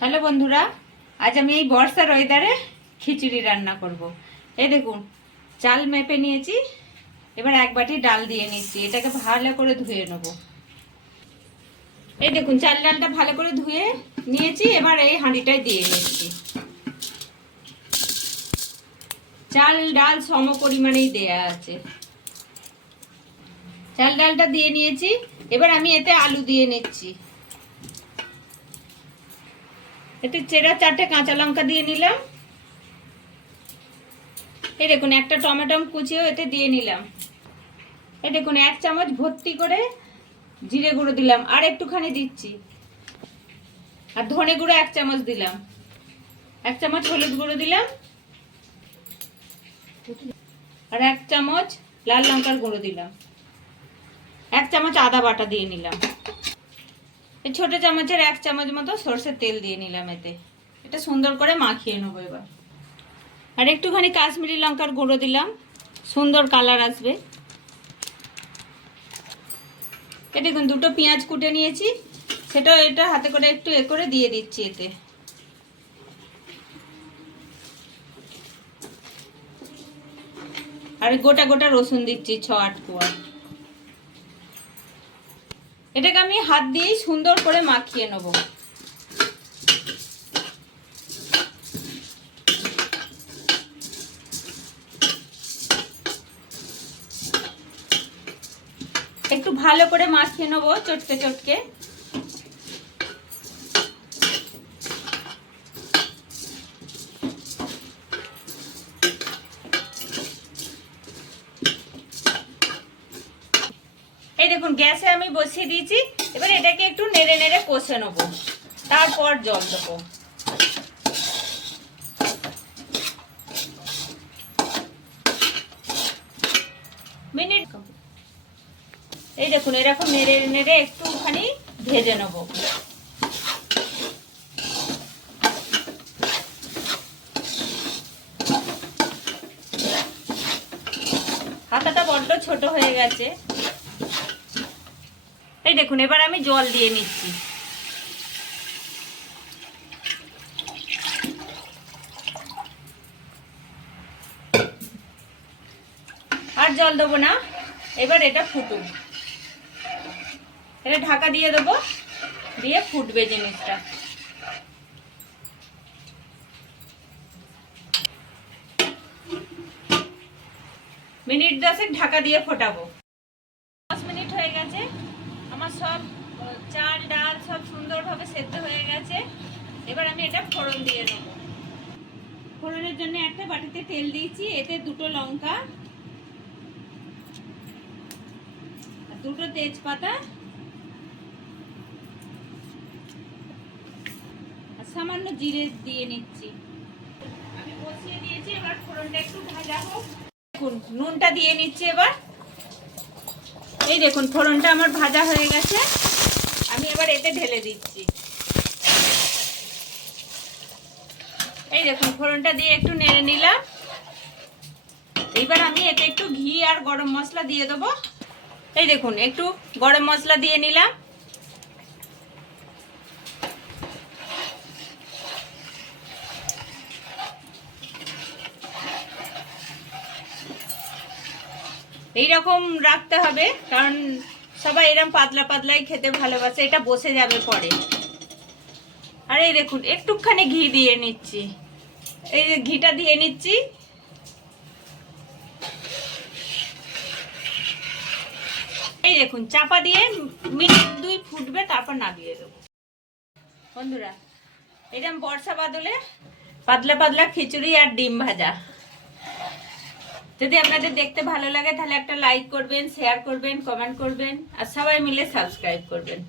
Hello বন্ধুরা, আজ আমি এই বর্ষার ওয়েদারে খিচুড়ি রান্না করব। এই দেখুন, চাল মেপে নিয়েছি, এবার এক বাটি ডাল দিয়ে নিচ্ছি, এটাকে ভালো করে ধুয়ে নেব। এই দেখুন, চাল ডালটা ভালো করে ধুয়ে নিয়েছি, এবার এই হাঁড়িটায় দিয়ে নিচ্ছি। চাল ডাল সম পরিমাণেই দেয়া আছে। চাল ডালটা দিয়ে নিয়েছি, এবার আমি এতে আলু দিয়ে নিচ্ছি। এতে চেরা চারটে কাঁচা লঙ্কা দিয়ে নিলাম। এই দেখুন, একটা টমেটো কুচিও এতে দিয়ে নিলাম। এই দেখুন, এক চামচ ভর্তি করে জিরে গুঁড়ো দিলাম, আর একটুখানি দিচ্ছি। আর ধনে গুঁড়ো এক চামচ দিলাম। এক চামচ হলুদ গুঁড়ো দিলাম। আর এক চামচ লাল লঙ্কার গুঁড়ো দিলাম। এক চামচ আদা বাটা দিয়ে নিলাম। ছোট চামচের এক চামচ মতো সর্ষের তেল দিয়ে নিলাম এতে। এটা সুন্দর করে মাখিয়ে নেব এবার। আর একটুখানি কাশ্মীরি লঙ্কার গুঁড়ো দিলাম। সুন্দর কালার আসবে। এ দেখুন, দুটো পেঁয়াজ কুটে নিয়েছি। সেটাও এটা হাতে করে একটু এ করে দিয়ে দিচ্ছি এতে। আর গোটা গোটা রসুন দিচ্ছি, ছ, আট কোয়া। এটাকে আমি হাত দিয়েই সুন্দর করে মাখিয়ে নেব। একটু ভালো করে মাখিয়ে নেব চটকে চটকে এই দেখুন, গ্যাসে আমি বসিয়ে দিয়েছি। এবার এটাকে একটু নেড়ে নেড়ে কষে নেব। তারপর জল দেবো। মিনিট এই দেখুন এরকম নেড়ে নেড়ে একটুখানি ভেজে নেব। হাতাটা বড্ড ছোট হয়ে গেছে। এই দেখুন, এবার আমি জল দিয়ে নিচ্ছি। আর জল দেবো না, এবার এটা ফুটুক। এটা ঢাকা দিয়ে দেবো, দিয়ে ফুটবে জিনিসটা। মিনিট দশেক ঢাকা দিয়ে ফোটাবো দশ মিনিট হয়ে গেছে আমার সব চাল ডাল সব সুন্দরভাবে সেদ্ধ হয়ে গেছে। এবার আমি এটা ফোড়ন দিয়ে নেব। ফোড়নের জন্য একটা বাটিতে তেল দিয়েছি, এতে দুটো লঙ্কা দুটো তেজপাতা সামান্য জিরে দিয়ে নিচ্ছি। আমি বসিয়ে দিয়েছি, এবার ফোড়নটা একটু ভাজা হোক। দেখুন, নুনটা দিয়ে নিচ্ছি এবার। এই দেখুন, ফোড়নটা আমার ভাজা হয়ে গেছে। আমি এবার এতে ঢেলে দিচ্ছি। এই দেখুন, ফোড়নটা দিয়ে একটু নেড়ে নিলাম। এইবার আমি এতে একটু ঘি আর গরম মশলা দিয়ে দেবো। এই দেখুন, একটু গরম মশলা দিয়ে নিলাম। এইরকম রাখতে হবে, কারণ সবাই এরকম পাতলা পাতলাই খেতে ভালোবাসে, এটা বসে যাবে পরে। আর এই দেখুন, একটুখানি ঘি দিয়ে নিচ্ছি। এই ঘিটা দিয়ে নিচ্ছি। এই দেখুন, চাপা দিয়ে মিনিট দুই ফুটবে, তারপর নামিয়ে দেবো। বন্ধুরা এরকম বর্ষা বাদলে পাতলা পাতলা খিচুড়ি আর ডিম ভাজা। যদি আপনাদের দেখতে ভালো লাগে তাহলে একটা লাইক করবেন শেয়ার করবেন কমেন্ট করবেন, আর সবাই মিলে সাবস্ক্রাইব করবেন।